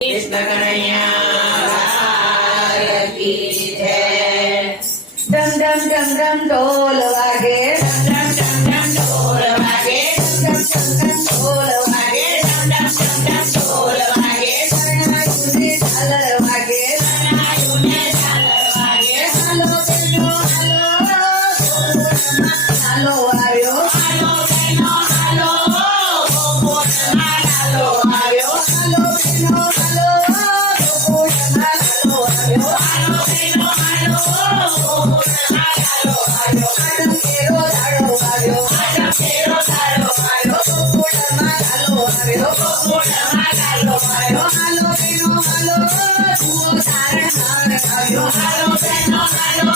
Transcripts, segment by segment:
कृष्ण कन्हैया की जय। डम डम डम डम ढोल वागे, डम डम डम डम ढोल वागे, डम डम डम ढोल वागे, डम डम डम डम ढोल वागे, शरणायुने झालर वागे, शरणायुने झालर वागे। हालो बेनो हालो, हालो आव्यो, हालो बेनो हालो, गोकुळમાં હાલો આવ્યો। हालो बेनो हालो, गोकुळમાં हालो आव्यो, हालो बेनो हालो, गोकुळમાં હાલો આવ્યો। आटम केरो झाडो आव्यो, આટમ કેરો સારો આવ્યો, गोकुळમાં हालो आव्यो, ગોકુળમાં હાલો આવ્યો। हालो बेनो हालो, જુઓ તારણ હાર આવ્યો, હાલો બેનો હાલો,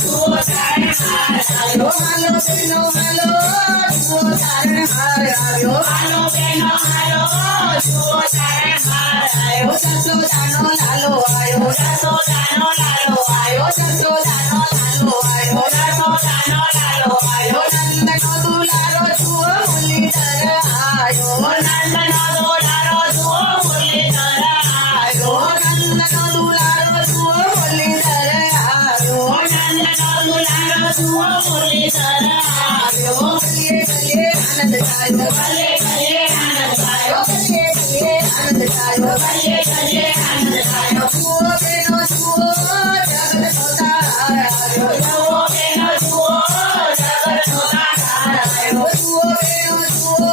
જુઓ તારણહાર આવ્યો। હાલો બેનો હાલો, જુઓ તારણ હાર આવ્યો, હાલો બેનો હાલો, જુઓ તારણહાર આવ્યો। જસોદાનો લાલો આવ્યો, જસોદાનો લાલો આવ્યો, જસોદાનો લાલો આવ્યો, જસોદાનો લાલો આવ્યો। નંદનો દુલારો જુઓ મુરલીધર આવ્યો, નંદનો દોલારો જુઓ મુરલીધર આવ્યો। નંદનો દુલારો જુઓ મુરલીધર આવ્યો, નંદનો દુલારો જુઓ મુરલીધર આવ્યો। ગલીએ ગલીએ આનંદ ગાયો, ગલે ગલે આનંદ ગાયો, ગલીએ ગલીએ આનંદ ગાયો, ગલે ગલે આનંદ ગાયો। જુઓ બેનો જુઓ જગત સોદાર આવ્યો, જુઓ બેનો જુઓ, જગતનો આધાર આવ્યો। જુઓ બેનો જુઓ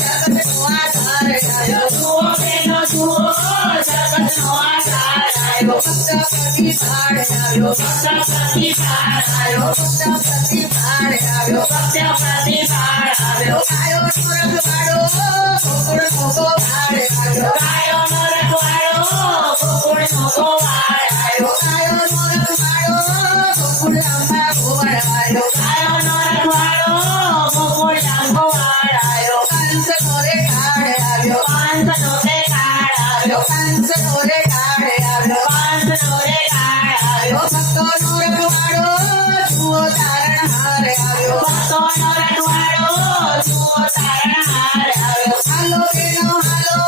જગતનો આધાર આવ્યો, જુઓ બેનો જુઓ, જગતનો આધાર આવ્યો। ભક્ત પ્રતિભાળ આવ્યો, ભક્ત પ્રતિભાળ આવ્યો, ભક્ત પ્રતિભાળ આવ્યો, ભક્ત પ્રતિભાળ આવ્યો। ગાયો નો રખવાડો ગોકુળ મોગો ભાળ આવ્યો, ગાયો નો રખવાડો, ગોકુળનો ગોવાળ આવ્યો। ગાયો નો રખવાડો ગોકુળ લાંબા ગોવાળ આવ્યો, ગાયો નો રખવાડો, ગોકુળના ગોવાળ આવ્યો। કંસ મોરે કાળ આવ્યો, પાંચનો રે કાળ આવ્યો, કંસ મોરે કાળ આવ્યો, પાંચનો રે કાળ આવ્યો। ભક્તો નો રખવાડો જુઓ તારણહાર આવ્યો, ભક્તોનો રખવાડો, જુઓ તારણહાર આવ્યો। હાલો બેનો હાલો,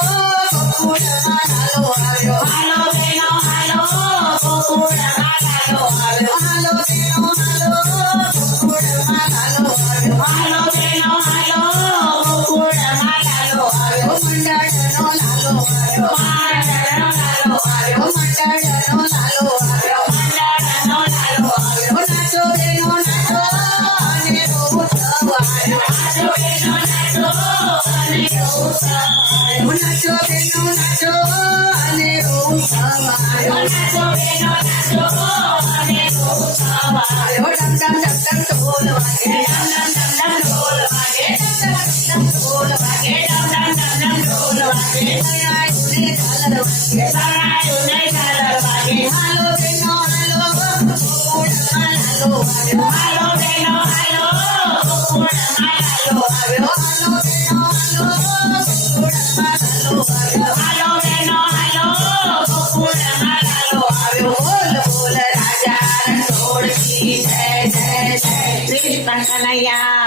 ગોકુળમાં હાલો આવ્યો, હાલો બેનો હાલો, ગોકુળમાં હાલો આવ્યો। હાલો બેનો હાલો, ગોકુળમાં હાલો આવ્યો, હાલો બેનો હાલો, ગોકુળમાં હાલો આવ્યો। મંડળનો લાલો આવ્યો, મંડળનો લાલો આવ્યો, મંડળનો લાલો આવ્યો, મંડળનો લાલો આવ્યો। નાચો બેનો નાચો અને ઉત્સવ આવ્યો, નાચો બેનો નાચો, અને ઉત્સવ આવ્યો। નાચો બેનો નાચો અને ઉત્સવ આવ્યો, નાચો બેનો નાચો, અને ઉત્સવ આવ્યો। ડમ ડમ ડમ ડમ ઢોલ વાગે, ડમ ડમ ડમ ડમ ઢોલ વાગે, ડમ ડમ ડમ ઢોલ વાગે, ડમ ડમ ડમ ડમ ઢોલ વાગે। શરણાયુને ઝાલર વાગે, શરણાયુને ઝાલર વાગે। હાલો બેનો હાલો, ગોકુળમાં લાલો આવ્યો, હાલો બેનો હાલો, ગોકુળમાં લાલો આવ્યો। હાલો બેનો હાલો, ગોકુળમાં લાલો આવ્યો, હાલો બેનો હાલો, ગોકુળમાં લાલો આવ્યો। બોલ બોલ રાજા રણછોડ કી જય જય જય, કૃષ્ણ કનૈયા